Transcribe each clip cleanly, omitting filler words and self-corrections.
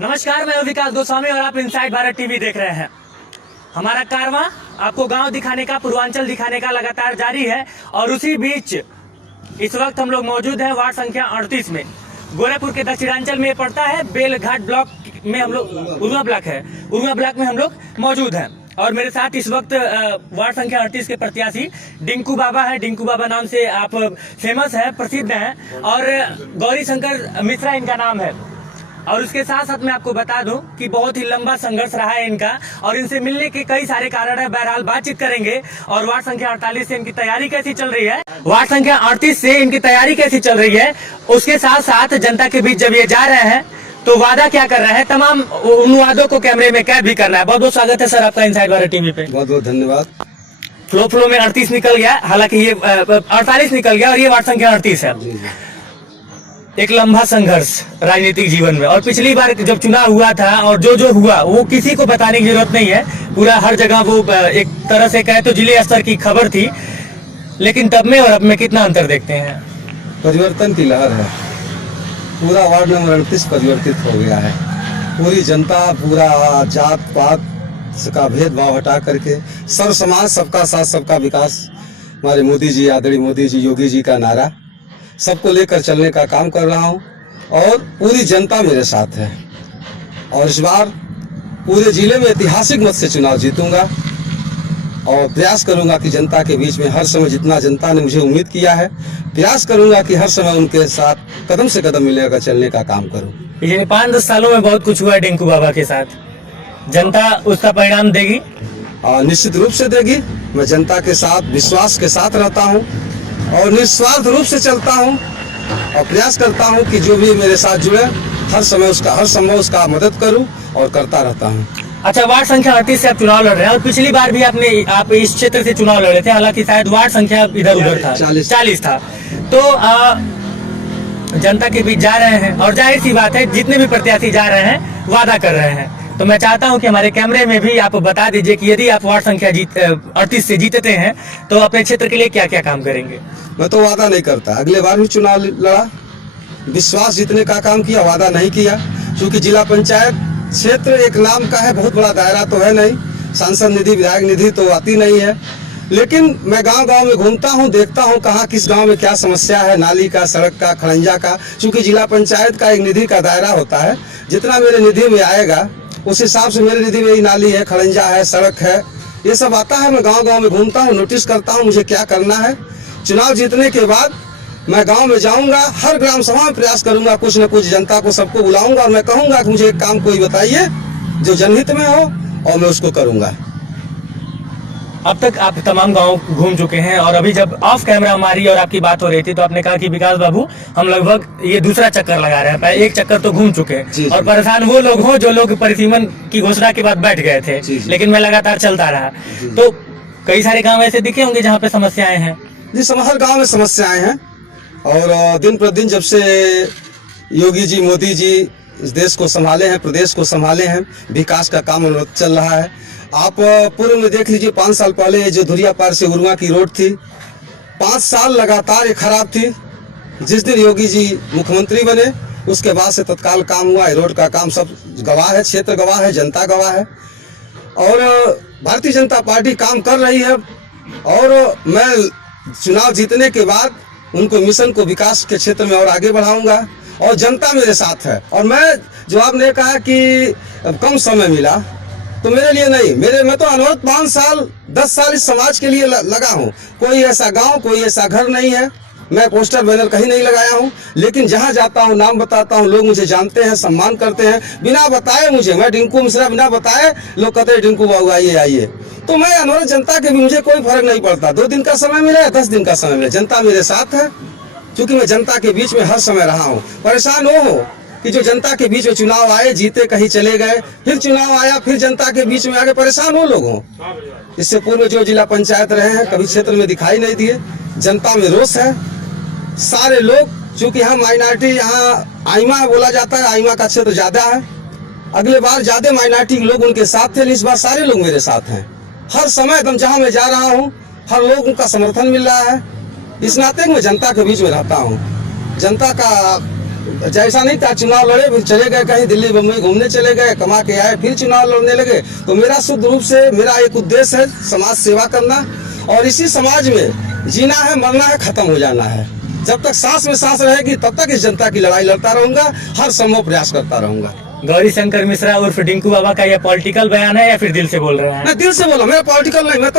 नमस्कार, मैं विकास गोस्वामी और आप इनसाइड भारत टीवी देख रहे हैं। हमारा कारवां आपको गांव दिखाने का, पूर्वांचल दिखाने का लगातार जारी है और उसी बीच इस वक्त हम लोग मौजूद हैं वार्ड संख्या 38 में। गोरखपुर के दक्षिणांचल में पड़ता है, बेलघाट ब्लॉक में हम लोग, उरुआ ब्लॉक है, उरुआ ब्लॉक में हम लोग मौजूद हैं। और मेरे साथ इस वक्त वार्ड संख्या 38 के प्रत्याशी डिंकू बाबा है। डिंकू बाबा नाम से आप फेमस है, प्रसिद्ध हैं और गौरी शंकर मिश्रा इनका नाम है। और उसके साथ साथ मैं आपको बता दूं कि बहुत ही लंबा संघर्ष रहा है इनका और इनसे मिलने के कई सारे कारण है। बहरहाल बातचीत करेंगे। और वार्ड संख्या 48 से इनकी तैयारी कैसी चल रही है, वार्ड संख्या 38 से इनकी तैयारी कैसी चल रही है, उसके साथ साथ जनता के बीच जब ये जा रहे हैं तो वादा क्या कर रहे हैं, तमाम उन वादों को कैमरे में कैद भी करना है। बहुत बहुत स्वागत है सर आपका इनसाइड भारत टीवी पे। बहुत बहुत धन्यवाद। फ्लो में 38 निकल गया, हालांकि ये 48 निकल गया और ये वार्ड संख्या 38 है। एक लंबा संघर्ष राजनीतिक जीवन में, और पिछली बार जब चुनाव हुआ था और जो हुआ वो किसी को बताने की जरूरत नहीं है, पूरा हर जगह वो एक तरह से कहे तो जिले स्तर की खबर थी। लेकिन तब में और अब में कितना अंतर देखते हैं? परिवर्तन की लहर है। पूरा वार्ड नंबर 38 परिवर्तित हो गया है। पूरी जनता, पूरा जात पात का भेदभाव हटा करके सर्व समाज, सबका साथ सबका विकास, हमारे मोदी जी, आदरणीय मोदी जी, योगी जी का नारा, सबको लेकर चलने का काम कर रहा हूं और पूरी जनता मेरे साथ है। और इस बार पूरे जिले में ऐतिहासिक मत से चुनाव जीतूंगा और प्रयास करूंगा कि जनता के बीच में हर समय, जितना जनता ने मुझे उम्मीद किया है, प्रयास करूंगा कि हर समय उनके साथ कदम से कदम मिलाकर चलने का काम करूं। पिछले 5-10 सालों में बहुत कुछ हुआ है डिंकू बाबा के साथ, जनता उसका परिणाम देगी? निश्चित रूप से देगी। मैं जनता के साथ, विश्वास के साथ रहता हूं और निस्वार्थ रूप से चलता हूं और प्रयास करता हूं कि जो भी मेरे साथ जुड़े हर संभव उसका मदद करूं और करता रहता हूं। अच्छा, वार्ड संख्या 38 से आप चुनाव लड़ रहे हैं और पिछली बार भी आप इस क्षेत्र से चुनाव लड़े थे, हालांकि शायद वार्ड संख्या इधर उधर था, 40 था। तो जनता के बीच जा रहे हैं और जाहिर सी बात है जितने भी प्रत्याशी जा रहे हैं वादा कर रहे हैं। तो मैं चाहता हूं कि हमारे कैमरे में भी आप बता दीजिए कि यदि आप वार्ड संख्या 38 से जीतते हैं तो अपने क्षेत्र के लिए क्या क्या काम करेंगे? मैं तो वादा नहीं करता। अगले बार भी चुनाव लड़ा, विश्वास जीतने का काम किया, वादा नहीं किया। क्योंकि जिला पंचायत क्षेत्र एक नाम का है, बहुत बड़ा दायरा तो है नहीं, सांसद निधि, विधायक निधि तो आती नहीं है। लेकिन मैं गांव-गांव में घूमता हूं, देखता हूं कहां किस गांव में क्या समस्या है, नाली का, सड़क का, खड़ंजा का। क्योंकि जिला पंचायत का एक निधि का दायरा होता है, जितना मेरे निधि में आएगा उस हिसाब से मेरे निधि में ही नाली है, खड़ंजा है, सड़क है, ये सब आता है। मैं गांव-गांव में घूमता हूं, नोटिस करता हूं मुझे क्या करना है। चुनाव जीतने के बाद मैं गांव में जाऊंगा, हर ग्राम सभा में प्रयास करूंगा, कुछ न कुछ जनता को, सबको बुलाऊंगा और मैं कहूंगा कि मुझे एक काम कोई बताइए जो जनहित में हो और मैं उसको करूंगा। अब तक आप तमाम गांव घूम चुके हैं और अभी जब ऑफ कैमरा हमारी और आपकी बात हो रही थी तो आपने कहा कि विकास बाबू हम लगभग ये दूसरा चक्कर लगा रहे हैं, पहले एक चक्कर तो घूम चुके हैं और परेशान वो लोग हो जो लोग परिसीमन की घोषणा के बाद बैठ गए थे। लेकिन मैं लगातार चलता रहा। तो कई सारे गाँव ऐसे दिखे होंगे जहाँ पे समस्याएं हैं? जी, हर गाँव में समस्याएं हैं और दिन प्रतिदिन जब से योगी जी, मोदी जी इस देश को संभाले हैं, प्रदेश को संभाले हैं, विकास का काम चल रहा है। आप पूर्व में देख लीजिए, 5 साल पहले जो धुरिया पार से उरुआ की रोड थी, 5 साल लगातार ये खराब थी। जिस दिन योगी जी मुख्यमंत्री बने उसके बाद से तत्काल काम हुआ। रोड का काम सब गवाह है, क्षेत्र गवाह है, जनता गवाह है और भारतीय जनता पार्टी काम कर रही है। और मैं चुनाव जीतने के बाद उनको मिशन को विकास के क्षेत्र में और आगे बढ़ाऊंगा और जनता मेरे साथ है। और मैं, जो आपने कहा कि कम समय मिला, तो मेरे लिए नहीं, मैं तो अनवरत 5 साल 10 साल इस समाज के लिए लगा हूँ। कोई ऐसा गांव, कोई ऐसा घर नहीं है, मैं पोस्टर बैनर कहीं नहीं लगाया हूँ। लेकिन जहाँ जाता हूँ नाम बताता हूँ, लोग मुझे जानते हैं, सम्मान करते हैं बिना बताए मुझे। मैं डिंकू मिश्रा, बिना बताए लोग कहते हैं डिंकू बाबू आइए आइए। तो मैं अनवरत जनता के भी, मुझे कोई फर्क नहीं पड़ता। 2 दिन का समय मिला या 10 दिन का समय मिला, जनता मेरे साथ है। क्योंकि मैं जनता के बीच में हर समय रहा हूँ। परेशान हो कि जो जनता के बीच में चुनाव आए, जीते, कहीं चले गए, फिर चुनाव आया, फिर जनता के बीच में आगे परेशान हो लोग हो। इससे पूर्व जो जिला पंचायत रहे हैं कभी क्षेत्र में दिखाई नहीं दिए। जनता में रोष है। सारे लोग, चूंकि हम माइनॉरिटी, यहाँ आइमा बोला जाता है, आइमा का क्षेत्र ज्यादा है। अगले बार ज्यादा माइनॉरिटी लोग उनके साथ थे, इस बार सारे लोग मेरे साथ हैं। हर समय एकदम जहाँ मैं जा रहा हूँ हर लोग उनका समर्थन मिल रहा है। इस नाते मैं जनता के बीच में रहता हूँ। जनता का जैसा नहीं था, चुनाव लड़े फिर चले गए कहीं दिल्ली बम्बई घूमने चले गए, कमा के आए फिर चुनाव लड़ने लगे। तो मेरा शुद्ध रूप से मेरा एक उद्देश्य है समाज सेवा करना, और इसी समाज में जीना है, मरना है, खत्म हो जाना है। जब तक सांस में सांस रहेगी तब तक इस जनता की लड़ाई लड़ता रहूंगा, हर संभव प्रयास करता रहूंगा। गौरी शंकर मिश्रा उर्फ डिंकू बाबा का यह पॉलिटिकल बयान है या फिर दिल से बोल रहे हैं? मैं दिल से बोला, मेरा पॉलिटिकल नहीं, मैं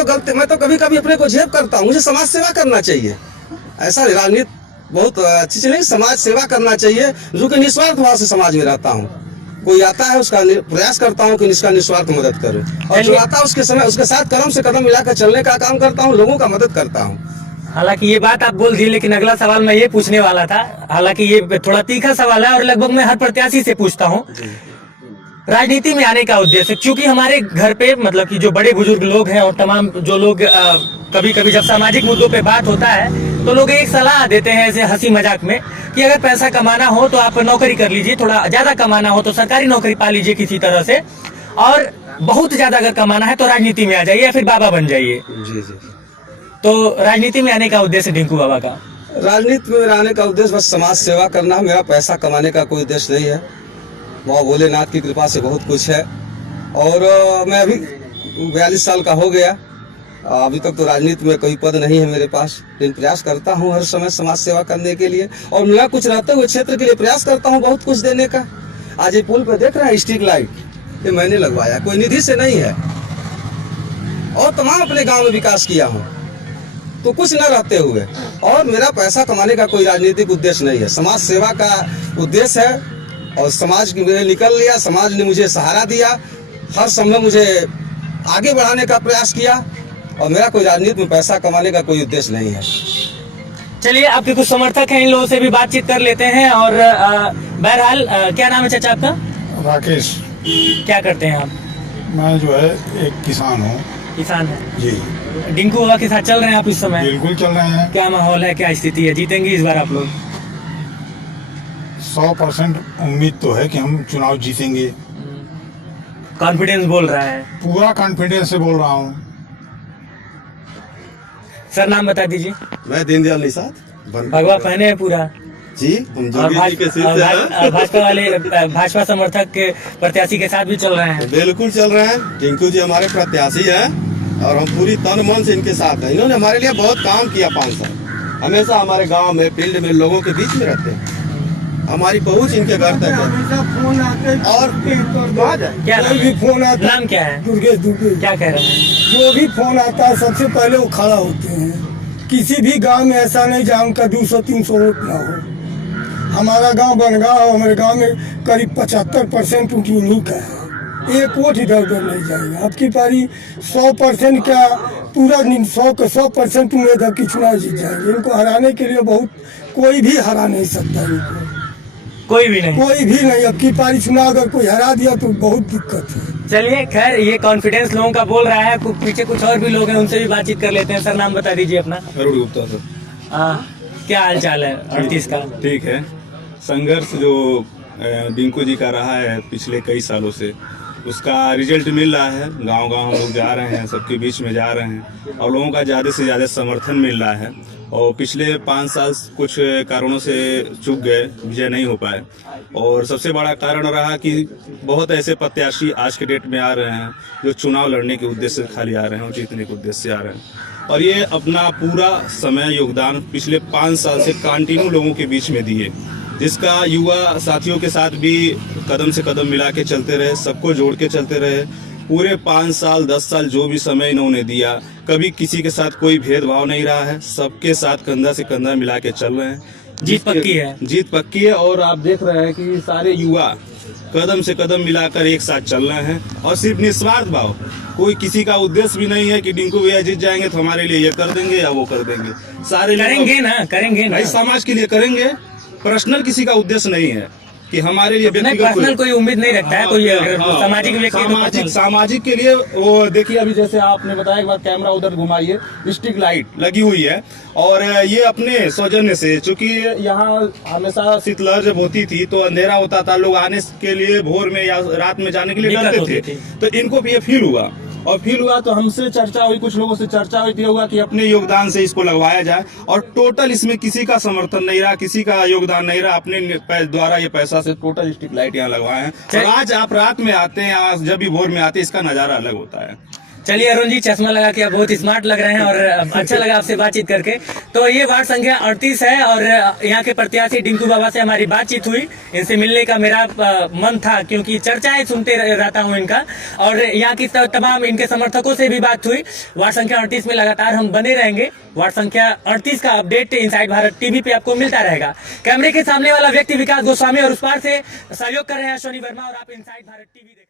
तो कभी कभी अपने को झेप करता हूँ। मुझे समाज सेवा करना चाहिए, ऐसा राजनीति बहुत अच्छी चीज नहीं, समाज सेवा करना चाहिए, जो कि निस्वार्थ भाव से समाज में रहता हूँ। कोई आता है उसका प्रयास करता हूँ कि इसका निस्वार्थ मदद करूँ, और जो आता है उसके समय उसके साथ कदम से कदम मिलाकर चलने का काम करता हूँ, लोगों का मदद करता हूँ। हालांकि ये बात आप बोल दी, लेकिन अगला सवाल मैं ये पूछने वाला था। हालांकि ये थोड़ा तीखा सवाल है और लगभग मैं हर प्रत्याशी से पूछता हूँ। राजनीति में आने का उद्देश्य, क्योंकि हमारे घर पे मतलब कि जो बड़े बुजुर्ग लोग हैं और तमाम जो लोग कभी कभी जब सामाजिक मुद्दों पे बात होता है तो लोग एक सलाह देते हैं ऐसे हंसी मजाक में कि अगर पैसा कमाना हो तो आप नौकरी कर लीजिए, थोड़ा ज्यादा कमाना हो तो सरकारी नौकरी पा लीजिए किसी तरह से, और बहुत ज्यादा अगर कमाना है तो राजनीति में आ जाइए या फिर बाबा बन जाइए। जी जी। तो राजनीति में आने का उद्देश्य डिंकू बाबा का? राजनीति में आने का उद्देश्य बस समाज सेवा करना है। मेरा पैसा कमाने का कोई उद्देश्य नहीं है। बाबा भोलेनाथ की कृपा से बहुत कुछ है, और मैं अभी 42 साल का हो गया। अभी तक तो राजनीति में कोई पद नहीं है मेरे पास, लेकिन प्रयास करता हूँ हर समय समाज सेवा करने के लिए, और मैं कुछ रहते हुए क्षेत्र के लिए प्रयास करता हूँ बहुत कुछ देने का। आज ये पुल पे देख रहे हैं स्ट्रीट लाइट, ये मैंने लगवाया, कोई निधि से नहीं है, और तमाम अपने गांव में विकास किया हूँ, तो कुछ न रहते हुए। और मेरा पैसा कमाने का कोई राजनीतिक उद्देश्य नहीं है, समाज सेवा का उद्देश्य है, और समाज की मैंने निकल लिया, समाज ने मुझे सहारा दिया, हर समय मुझे आगे बढ़ाने का प्रयास किया, और मेरा कोई राजनीति में पैसा कमाने का कोई उद्देश्य नहीं है। चलिए, आपके कुछ समर्थक हैं, इन लोगों से भी बातचीत कर लेते हैं। और बहरहाल क्या नाम है चाचा आपका? राकेश। क्या करते हैं आप? मैं जो है एक किसान हूँ। किसान है जी। डिंकू बाबा के साथ चल रहे हैं आप इस समय? बिल्कुल चल रहे हैं। क्या माहौल है, क्या स्थिति है, जीतेंगे इस बार आप लोग? 100% उम्मीद तो है कि हम चुनाव जीतेंगे। कॉन्फिडेंस बोल रहा है? पूरा कॉन्फिडेंस से बोल रहा हूँ। सर नाम बता दीजिए। मैं दीनदयाल निषाद, भगवा पहने हैं पूरा जी, हम और जोगी जी के सिर से हैं। भाजपा वाले भाजपा समर्थक के प्रत्याशी के साथ भी चल रहे हैं? बिल्कुल चल रहे हैं। टिंकू जी हमारे प्रत्याशी हैं, और हम पूरी तन मन से इनके साथ हैं। इन्होंने हमारे लिए बहुत काम किया 5 साल, हमेशा हमारे गांव में फील्ड में लोगों के बीच में रहते हैं, हमारी पहुंच इनके घर तक है। और क्या नाम भी फोन आता नाम क्या है? दुर्गेश क्या कह रहे हैं? जो भी फोन आता है सबसे पहले वो खड़ा होते हैं। किसी भी गांव में ऐसा नहीं जहाँ उनका 200-300 वोट ना हो। हमारा गांव बनगांव, हमारे गांव में करीब 75% उन्हीं का है। एक वोट इधर उधर नहीं जाएगा। अब की पारी 100% क्या, पूरा 100% उम्मीद है कि चुनाव जीत जाएंगे। इनको हराने के लिए बहुत, कोई भी हरा नहीं सकता इनको, कोई भी नहीं? कोई भी नहीं। अब की पारी चुनाव अगर कोई हरा दिया तो बहुत दिक्कत है। चलिए, खैर ये कॉन्फिडेंस लोगों का बोल रहा है, पीछे कुछ और भी लोग हैं, उनसे भी बातचीत कर लेते हैं। सर नाम बता दीजिए अपना। अरुण गुप्ता सर। क्या हाल चाल है 38 का? ठीक है। संघर्ष जो डिंकू जी का रहा है पिछले कई सालों से, उसका रिजल्ट मिल रहा है। गांव-गांव हम लोग जा रहे हैं, सबके बीच में जा रहे हैं, और लोगों का ज़्यादा से ज़्यादा समर्थन मिल रहा है। और पिछले 5 साल कुछ कारणों से चूक गए, विजय नहीं हो पाए, और सबसे बड़ा कारण रहा कि बहुत ऐसे प्रत्याशी आज के डेट में आ रहे हैं जो चुनाव लड़ने के उद्देश्य से खाली आ रहे हैं और जीतने के उद्देश्य से आ रहे हैं, और ये अपना पूरा समय योगदान पिछले 5 साल से कंटिन्यू लोगों के बीच में दिए, जिसका युवा साथियों के साथ भी कदम से कदम मिला के चलते रहे, सबको जोड़ के चलते रहे। पूरे 5 साल 10 साल जो भी समय इन्होंने दिया, कभी किसी के साथ कोई भेदभाव नहीं रहा है, सबके साथ कंधा से कंधा मिला के चल रहे हैं। जीत पक्की है? जीत पक्की है। और आप देख रहे हैं कि सारे युवा कदम से कदम मिलाकर एक साथ चल रहे हैं, और सिर्फ निस्वार्थ भाव, कोई किसी का उद्देश्य भी नहीं है कि डिंकू भैया जीत जाएंगे तो हमारे लिए ये कर देंगे या वो कर देंगे। सारे करेंगे ना समाज के लिए करेंगे। पर्सनल किसी का उद्देश्य नहीं है कि हमारे लिए पर्सनल कोई उम्मीद नहीं रखता है कोई। सामाजिक व्यक्ति सामाजिक के लिए वो देखिए, अभी जैसे आपने बताया, एक बार कैमरा उधर घुमाइए, स्ट्रीट लाइट लगी हुई है, और ये अपने सौजन्य से, चूंकि यहाँ हमेशा शीतलहर जब होती थी तो अंधेरा होता था, लोग आने के लिए भोर में या रात में जाने के लिए डरते थे, तो इनको भी ये फील हुआ और फील हुआ तो हमसे चर्चा हुई, कुछ लोगों से चर्चा हुई, तो ये हुआ कि अपने योगदान से इसको लगवाया जाए। और टोटल इसमें किसी का समर्थन नहीं रहा, किसी का योगदान नहीं रहा, अपने द्वारा ये पैसा से टोटल स्ट्रीट लाइट यहाँ लगवाए हैं। और आज आप रात में आते हैं, आज जब भी भोर में आते हैं, इसका नजारा अलग होता है। चलिए अरुण जी, चश्मा लगा के आप बहुत स्मार्ट लग रहे हैं और अच्छा लगा आपसे बातचीत करके। तो ये वार्ड संख्या 38 है और यहाँ के प्रत्याशी डिंकू बाबा से हमारी बातचीत हुई, इनसे मिलने का मेरा मन था क्योंकि चर्चाएं सुनते रहता हूँ इनका, और यहाँ की तमाम इनके समर्थकों से भी बात हुई। वार्ड संख्या 38 में लगातार हम बने रहेंगे। वार्ड संख्या 38 का अपडेट इनसाइड भारत टीवी पे आपको मिलता रहेगा। कैमरे के सामने वाला व्यक्ति विकास गोस्वामी और उस पार से सहयोग कर रहे हैं अश्वनी वर्मा, और आप इनसाइड भारत टीवी देख